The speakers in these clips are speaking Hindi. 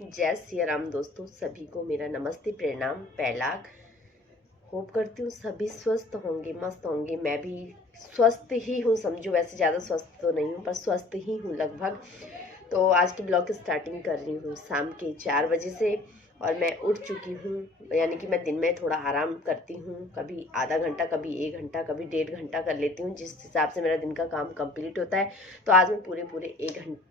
जय सिया राम दोस्तों, सभी को मेरा नमस्ते प्रणाम पैलाग। होप करती हूँ सभी स्वस्थ होंगे, मस्त होंगे। मैं भी स्वस्थ ही हूँ, समझो। वैसे ज़्यादा स्वस्थ तो नहीं हूँ पर स्वस्थ ही हूँ लगभग। तो आज की ब्लॉग की स्टार्टिंग कर रही हूँ शाम के 4 बजे से। और मैं उठ चुकी हूँ, यानी कि मैं दिन में थोड़ा आराम करती हूँ। कभी आधा घंटा, कभी 1 घंटा, कभी 1.5 घंटा कर लेती हूँ, जिस हिसाब से मेरा दिन का काम कंप्लीट होता है। तो आज मैं पूरे पूरे 1 घंटे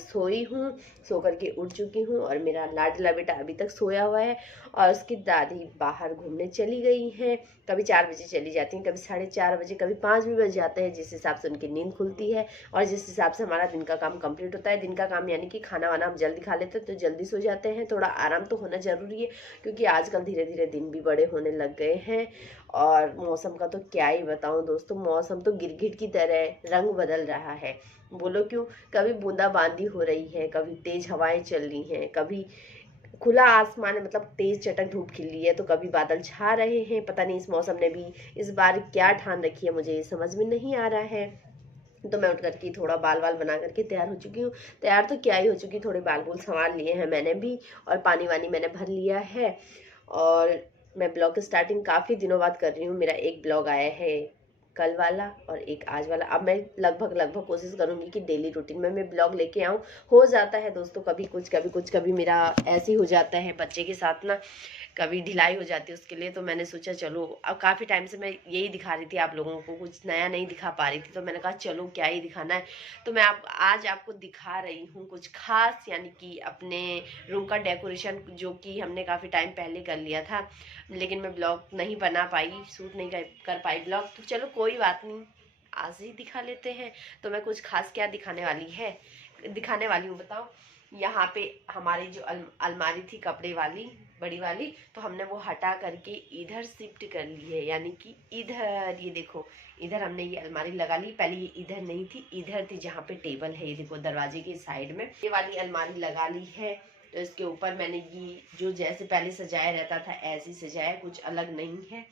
सोई हूँ, सो करके उठ चुकी हूँ। और मेरा लाडला बेटा अभी तक सोया हुआ है और उसकी दादी बाहर घूमने चली गई हैं। कभी 4 बजे चली जाती हैं, कभी 4:30 बजे, कभी 5 भी बज जाते हैं, जिस हिसाब से उनकी नींद खुलती है और जिस हिसाब से हमारा दिन का काम कंप्लीट होता है। दिन का काम यानी कि खाना वाना हम जल्दी खा लेते हैं तो जल्दी सो जाते हैं। थोड़ा आराम तो होना जरूरी है, क्योंकि आजकल धीरे धीरे दिन भी बड़े होने लग गए हैं। और मौसम का तो क्या ही बताऊं दोस्तों, मौसम तो गिरगिट की तरह रंग बदल रहा है। बोलो क्यों? कभी बूंदाबांदी हो रही है, कभी तेज हवाएं चल रही हैं, कभी खुला आसमान है, मतलब तेज चटक धूप खिली है, तो कभी बादल छा रहे हैं। पता नहीं इस मौसम ने भी इस बार क्या ठान रखी है, मुझे ये समझ में नहीं आ रहा है। तो मैं उठ करके थोड़ा बाल वाल बना करके तैयार हो चुकी हूँ। तैयार तो क्या ही हो चुकी, थोड़े बाल बूल संवार लिए हैं मैंने भी, और पानी वानी मैंने भर लिया है। और मैं ब्लॉग की स्टार्टिंग काफ़ी दिनों बाद कर रही हूँ। मेरा एक ब्लॉग आया है कल वाला और एक आज वाला। अब मैं लगभग लगभग कोशिश करूंगी कि डेली रूटीन में मैं ब्लॉग लेके आऊँ। हो जाता है दोस्तों कभी कुछ कभी कुछ, कभी मेरा ऐसे ही हो जाता है बच्चे के साथ ना, कभी ढिलाई हो जाती है उसके लिए। तो मैंने सोचा चलो, अब काफ़ी टाइम से मैं यही दिखा रही थी आप लोगों को, कुछ नया नहीं दिखा पा रही थी, तो मैंने कहा चलो क्या ही दिखाना है। तो मैं आज आपको दिखा रही हूँ कुछ खास, यानी कि अपने रूम का डेकोरेशन, जो कि हमने काफ़ी टाइम पहले कर लिया था, लेकिन मैं ब्लॉग नहीं बना पाई, शूट नहीं कर पाई ब्लॉग। तो चलो कोई बात नहीं, आज ही दिखा लेते हैं। तो मैं कुछ खास क्या दिखाने वाली हूँ बताओ। यहाँ पे हमारी जो अलमारी थी कपड़े वाली, बड़ी वाली, तो हमने वो हटा करके इधर शिफ्ट कर ली है। यानी कि इधर, ये देखो, इधर हमने ये अलमारी लगा ली। पहले ये इधर नहीं थी, इधर थी जहाँ पे टेबल है, ये देखो दरवाजे के साइड में ये वाली अलमारी लगा ली है। तो इसके ऊपर मैंने ये जो जैसे पहले सजाया रहता था ऐसे सजाया, कुछ अलग नहीं है।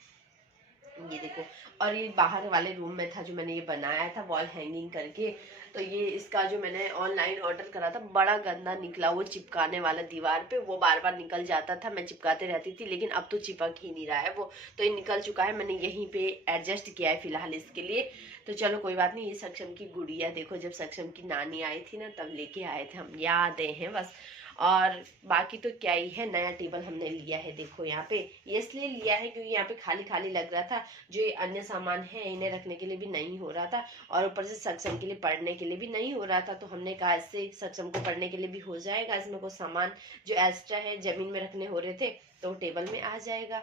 ये देखो, और ये बाहर वाले रूम में था जो मैंने ये बनाया था वॉल हैंगिंग करके। तो ये इसका जो मैंने ऑनलाइन ऑर्डर करा था, बड़ा गंदा निकला। वो चिपकाने वाला दीवार पे वो बार बार निकल जाता था, मैं चिपकाते रहती थी, लेकिन अब तो चिपक ही नहीं रहा है वो। तो ये निकल चुका है, मैंने यहीं पे एडजस्ट किया है फिलहाल इसके लिए। तो चलो कोई बात नहीं। ये सक्षम की गुड़िया देखो, जब सक्षम की नानी आई थी ना तब लेके आए थे हम, यादें हैं बस। और बाकी तो क्या ही है, नया टेबल हमने लिया है। देखो यहाँ पे, ये इसलिए लिया है क्योंकि यहाँ पे खाली खाली लग रहा था। जो ये अन्य सामान है इन्हें रखने के लिए भी नहीं हो रहा था, और ऊपर से सक्षम के लिए पढ़ने के लिए भी नहीं हो रहा था। तो हमने कहा इससे सक्षम को पढ़ने के लिए भी हो जाएगा, इसमें कुछ सामान जो एक्स्ट्रा है जमीन में रखने हो रहे थे तो टेबल में आ जाएगा।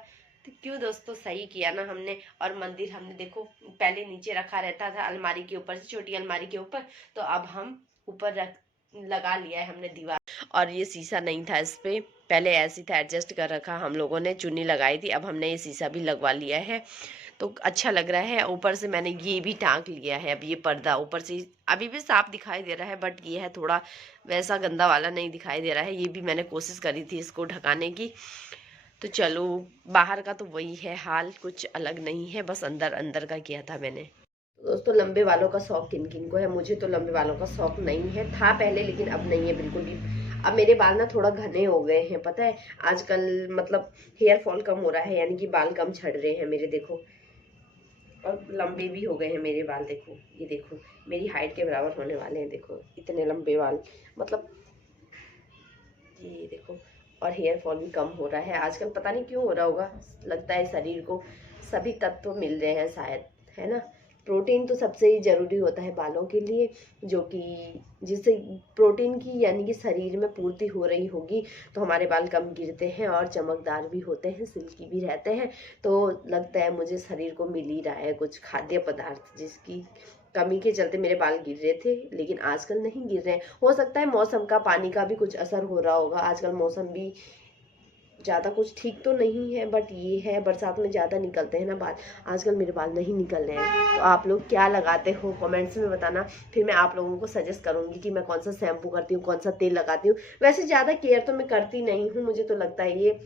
तो क्यों दोस्तों, सही किया ना हमने। और मंदिर हमने देखो पहले नीचे रखा रहता था अलमारी के ऊपर से, छोटी अलमारी के ऊपर, तो अब हम ऊपर रख लगा लिया है हमने दीवार। और ये शीशा नहीं था इस पे, पहले ऐसी था, एडजस्ट कर रखा हम लोगों ने, चुन्नी लगाई थी, अब हमने ये शीशा भी लगवा लिया है। तो अच्छा लग रहा है। ऊपर से मैंने ये भी टांग लिया है, अब ये पर्दा ऊपर से अभी भी साफ दिखाई दे रहा है, बट ये है थोड़ा वैसा गंदा वाला नहीं दिखाई दे रहा है। ये भी मैंने कोशिश करी थी इसको ढकाने की। तो चलो, बाहर का तो वही है हाल, कुछ अलग नहीं है, बस अंदर अंदर का किया था मैंने। दोस्तों, लंबे बालों का शौक किन किन को है? मुझे तो लंबे बालों का शौक नहीं है, था पहले लेकिन अब नहीं है बिल्कुल भी। अब मेरे बाल ना थोड़ा घने हो गए हैं, पता है आजकल, मतलब हेयर फॉल कम हो रहा है, यानी कि बाल कम झड़ रहे हैं मेरे, देखो। और लंबे भी हो गए हैं मेरे बाल, देखो ये देखो, मेरी हाइट के बराबर होने वाले हैं, देखो इतने लंबे बाल, मतलब ये देखो। और हेयर फॉल भी कम हो रहा है आजकल, पता नहीं क्यों हो रहा होगा। लगता है शरीर को सभी तत्व मिल रहे हैं शायद, है ना। प्रोटीन तो सबसे ही जरूरी होता है बालों के लिए, जो कि जिससे प्रोटीन की यानी कि शरीर में पूर्ति हो रही होगी तो हमारे बाल कम गिरते हैं और चमकदार भी होते हैं, सिल्की भी रहते हैं। तो लगता है मुझे शरीर को मिल ही रहा है कुछ खाद्य पदार्थ, जिसकी कमी के चलते मेरे बाल गिर रहे थे, लेकिन आजकल नहीं गिर रहे हैं। हो सकता है मौसम का, पानी का भी कुछ असर हो रहा होगा। आजकल मौसम भी ज़्यादा कुछ ठीक तो नहीं है, बट ये है बरसात में ज़्यादा निकलते हैं ना बाल, आजकल मेरे बाल नहीं निकल रहे हैं। तो आप लोग क्या लगाते हो कमेंट्स में बताना, फिर मैं आप लोगों को सजेस्ट करूंगी कि मैं कौन सा शैम्पू करती हूँ, कौन सा तेल लगाती हूँ। वैसे ज़्यादा केयर तो मैं करती नहीं हूँ, मुझे तो लगता है ये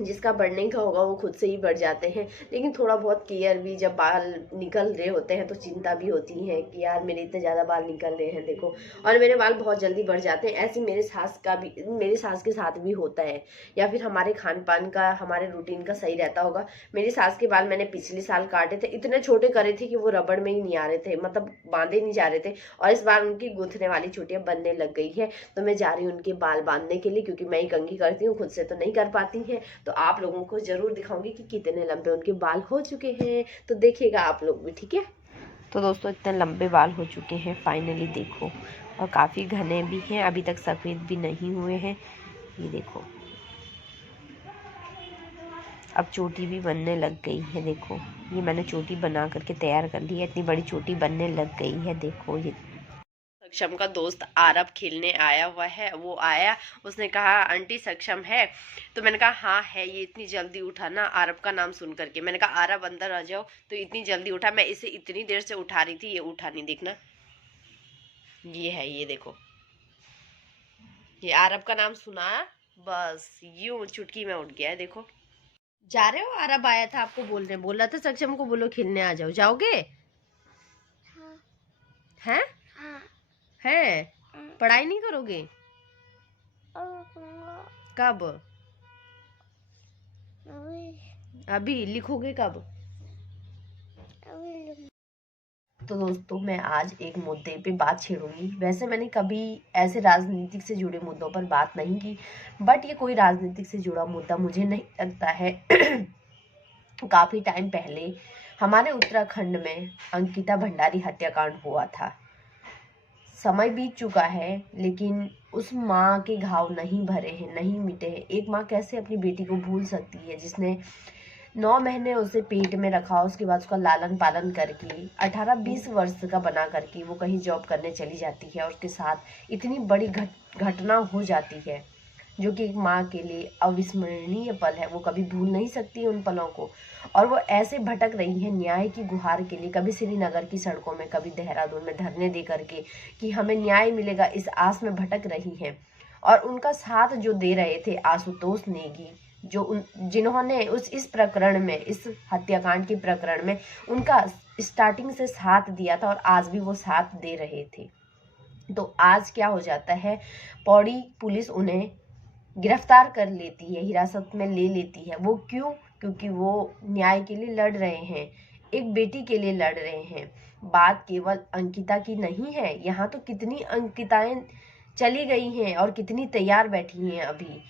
जिसका बढ़ने का होगा वो खुद से ही बढ़ जाते हैं, लेकिन थोड़ा बहुत केयर भी, जब बाल निकल रहे होते हैं तो चिंता भी होती है कि यार मेरे इतने ज़्यादा बाल निकल रहे हैं देखो। और मेरे बाल बहुत जल्दी बढ़ जाते हैं, ऐसे मेरे सास के साथ भी होता है, या फिर हमारे खान पान का, हमारे रूटीन का सही रहता होगा। मेरी सास के बाल मैंने पिछले साल काटे थे, इतने छोटे करे थे कि वो रबड़ में ही नहीं आ रहे थे, मतलब बांधे नहीं जा रहे थे। और इस बार उनकी गूंथने वाली चोटियां बनने लग गई है, तो मैं जा रही हूँ उनके बाल बांधने के लिए, क्योंकि मैं ही कंघी करती हूँ, खुद से तो नहीं कर पाती है। तो आप लोगों को जरूर दिखाऊंगी कि कितने लंबे उनके बाल हो चुके हैं, तो देखिएगा आप लोग भी, ठीक है। तो दोस्तों इतने लंबे बाल हो चुके हैं फाइनली, देखो, और काफ़ी घने भी हैं, अभी तक सफ़ेद भी नहीं हुए हैं, ये देखो। अब चोटी भी बनने लग गई है, देखो, ये मैंने चोटी बना करके तैयार कर ली है, इतनी बड़ी चोटी बनने लग गई है, देखो। ये सक्षम का दोस्त आरब खेलने आया हुआ है, वो आया, उसने कहा आंटी सक्षम है, तो मैंने कहा हाँ है। ये इतनी जल्दी उठा ना आरब का नाम सुन करके, मैंने कहा आरब अंदर आ जाओ, तो इतनी जल्दी उठा। मैं इसे इतनी देर से उठा रही थी, ये उठा नहीं, देखना, ये है, ये देखो, ये आरब का नाम सुना, बस यूं चुटकी में उठ गया है, देखो। जा रहे हो? आरब आया था आपको बोलने, बोला था सक्षम को बोलो खेलने आ जाओ, जाओगे? हैं? है? पढ़ाई नहीं करोगे? कब? अभी लिखोगे कब? तो दोस्तों मैं आज एक मुद्दे पे बात छेड़ूंगी। वैसे मैंने कभी ऐसे राजनीतिक से जुड़े मुद्दों पर बात नहीं की, बट ये कोई राजनीतिक से जुड़ा मुद्दा मुझे नहीं लगता है। काफी टाइम पहले हमारे उत्तराखंड में अंकिता भंडारी हत्याकांड हुआ था। समय बीत चुका है, लेकिन उस माँ के घाव नहीं भरे हैं, नहीं मिटे हैं। एक माँ कैसे अपनी बेटी को भूल सकती है, जिसने 9 महीने उसे पेट में रखा, उसके बाद उसका लालन पालन करके 18-20 वर्ष का बना करके वो कहीं जॉब करने चली जाती है, और उसके साथ इतनी बड़ी घटना हो जाती है, जो कि एक माँ के लिए अविस्मरणीय पल है। वो कभी भूल नहीं सकती उन पलों को, और वो ऐसे भटक रही है न्याय की गुहार के लिए, कभी श्रीनगर की सड़कों में, कभी देहरादून में धरने दे करके कि हमें न्याय मिलेगा, इस आस में भटक रही हैं। और उनका साथ जो दे रहे थे आशुतोष नेगी, जो जिन्होंने इस प्रकरण में, इस हत्याकांड के प्रकरण में उनका स्टार्टिंग से साथ दिया था, और आज भी वो साथ दे रहे थे। तो आज क्या हो जाता है, पौड़ी पुलिस उन्हें गिरफ्तार कर लेती है, हिरासत में ले लेती है। वो क्यों? क्योंकि वो न्याय के लिए लड़ रहे हैं, एक बेटी के लिए लड़ रहे हैं। बात केवल अंकिता की नहीं है, यहाँ तो कितनी अंकिताएं चली गई हैं और कितनी तैयार बैठी हैं। अभी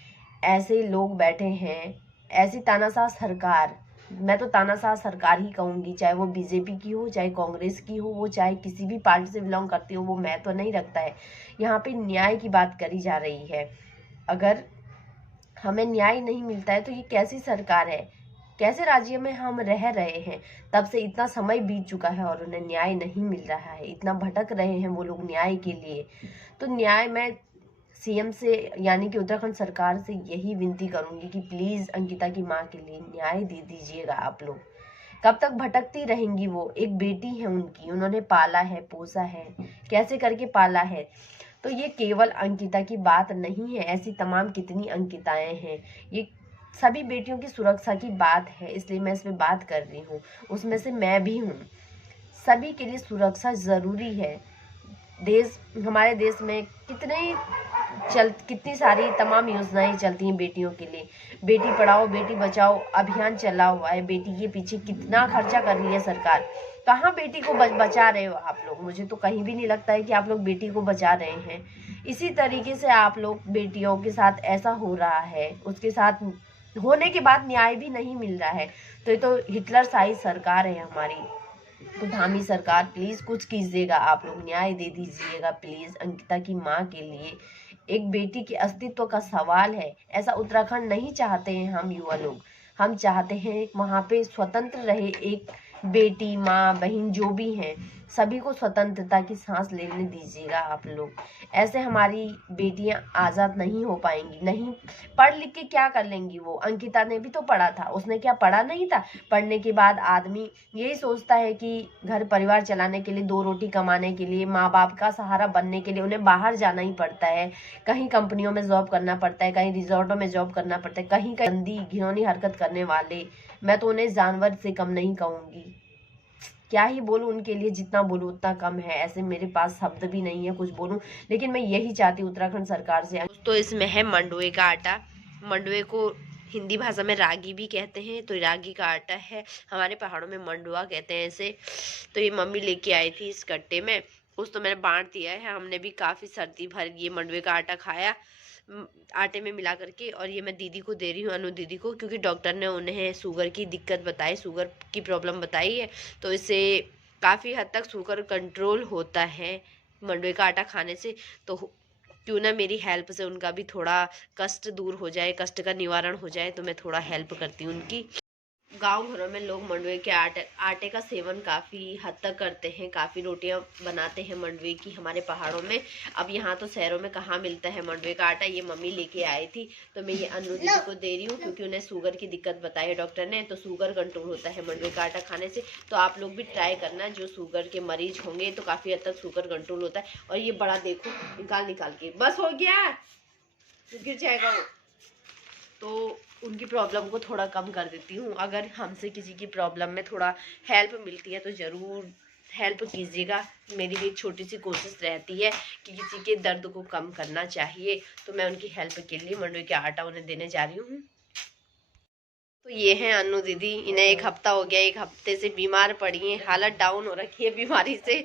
ऐसे लोग बैठे हैं, ऐसी तानाशाह सरकार, मैं तो तानाशाह सरकार ही कहूँगी, चाहे वो बीजेपी की हो, चाहे कांग्रेस की हो, वो चाहे किसी भी पार्टी से बिलोंग करती हो, वो मैं तो नहीं रखता है। यहाँ पे न्याय की बात करी जा रही है। अगर हमें न्याय नहीं मिलता है तो ये कैसी सरकार है, कैसे राज्य में हम रह रहे हैं? तब से इतना समय बीत चुका है और उन्हें न्याय नहीं मिल रहा है, इतना भटक रहे हैं वो लोग न्याय के लिए। तो न्याय, मैं सीएम से यानी कि उत्तराखंड सरकार से यही विनती करूंगी कि प्लीज अंकिता की माँ के लिए न्याय दे दीजिएगा आप लोग। कब तक भटकती रहेंगी वो? एक बेटी है उनकी, उन्होंने पाला है, पोसा है, कैसे करके पाला है। तो ये केवल अंकिता की बात नहीं है, ऐसी तमाम कितनी अंकिताएं हैं। ये सभी बेटियों की सुरक्षा की बात है, इसलिए मैं इस पे बात कर रही हूँ, उसमें से मैं भी हूँ। सभी के लिए सुरक्षा जरूरी है। हमारे देश में कितनी सारी तमाम योजनाएं चलती हैं बेटियों के लिए। बेटी पढ़ाओ बेटी बचाओ अभियान चला हुआ है, बेटी के पीछे कितना खर्चा कर रही है सरकार। कहाँ बेटी को बचा रहे हो आप लोग? मुझे तो कहीं भी नहीं लगता है कि आप लोग बेटी को बचा रहे हैं। इसी तरीके से आप लोग बेटियों के साथ ऐसा हो रहा है, उसके साथ होने के बाद न्याय भी नहीं मिल रहा है। तो ये तो हिटलर साइज सरकार है हमारी, तो धामी सरकार, प्लीज कुछ कीजिएगा, आप लोग न्याय दे दीजिएगा प्लीज अंकिता की माँ के लिए। एक बेटी के अस्तित्व का सवाल है। ऐसा उत्तराखंड नहीं चाहते हैं हम युवा लोग, हम चाहते हैं वहाँ पे स्वतंत्र रहे एक बेटी, माँ, बहन जो भी हैं, सभी को स्वतंत्रता की सांस लेने दीजिएगा आप लोग। ऐसे हमारी बेटियां आज़ाद नहीं हो पाएंगी। नहीं पढ़ लिख के क्या कर लेंगी वो? अंकिता ने भी तो पढ़ा था, उसने क्या पढ़ा नहीं था? पढ़ने के बाद आदमी यही सोचता है कि घर परिवार चलाने के लिए, 2 रोटी कमाने के लिए, माँ बाप का सहारा बनने के लिए उन्हें बाहर जाना ही पड़ता है। कहीं कंपनियों में जॉब करना पड़ता है, कहीं रिजॉर्टों में जॉब करना पड़ता है, कहीं गंदी घिनौनी हरकत करने वाले, मैं तो उन्हें जानवर से कम नहीं कहूंगी। क्या ही बोलूं उनके लिए, जितना बोलूं उतना कम है। ऐसे मेरे पास शब्द भी नहीं है कुछ बोलूं। लेकिन मैं यही चाहती हूँ उत्तराखंड सरकार से। तो इसमें है मंडुए का आटा। मंडुए को हिंदी भाषा में रागी भी कहते हैं, तो रागी का आटा है। हमारे पहाड़ों में मंडुआ कहते हैं इसे। तो ये मम्मी लेके आई थी इस कट्टे में, कुछ तो मैंने बांट दिया है। हमने भी काफ़ी सर्दी भर ये मंडुए का आटा खाया आटे में मिला करके। और ये मैं दीदी को दे रही हूँ, अनु दीदी को, क्योंकि डॉक्टर ने उन्हें शुगर की दिक्कत बताई, शुगर की प्रॉब्लम बताई है। तो इससे काफ़ी हद तक शुगर कंट्रोल होता है मंडुए का आटा खाने से। तो क्यों ना मेरी हेल्प से उनका भी थोड़ा कष्ट दूर हो जाए, कष्ट का निवारण हो जाए। तो मैं थोड़ा हेल्प करती हूँ उनकी। गांव घरों में लोग मंडुए के आटे का सेवन काफ़ी हद तक करते हैं, काफ़ी रोटियां बनाते हैं मंडुए की हमारे पहाड़ों में। अब यहाँ तो शहरों में कहाँ मिलता है मंडुए का आटा। ये मम्मी लेके आई थी, तो मैं ये अनु दीदी को दे रही हूँ, क्योंकि उन्हें शुगर की दिक्कत बताई है डॉक्टर ने। तो शुगर कंट्रोल होता है मंडुए का आटा खाने से। तो आप लोग भी ट्राई करना, जो शुगर के मरीज होंगे, तो काफ़ी हद तक शुगर कंट्रोल होता है। और ये बड़ा देखो निकाल के, बस हो गया, गिर जाएगा वो। तो उनकी प्रॉब्लम को थोड़ा कम कर देती हूँ। अगर हमसे किसी की प्रॉब्लम में थोड़ा हेल्प मिलती है तो ज़रूर हेल्प कीजिएगा। मेरी भी एक छोटी सी कोशिश रहती है कि किसी के दर्द को कम करना चाहिए। तो मैं उनकी हेल्प के लिए मंडुए का आटा उन्हें देने जा रही हूँ। तो ये हैं अनु दीदी, इन्हें 1 हफ्ता हो गया, 1 हफ्ते से बीमार पड़ी हैं, हालत डाउन हो रखी है बीमारी से।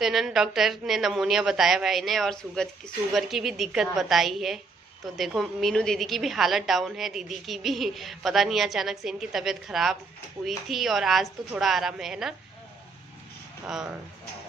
तो इन्होंने डॉक्टर ने नमूनिया बताया हुआ है इन्हें, और शुगर की भी दिक्कत बताई है। तो देखो मीनू दीदी की भी हालत डाउन है, दीदी की भी पता नहीं अचानक से इनकी तबीयत खराब हुई थी, और आज तो थोड़ा आराम है ना। हाँ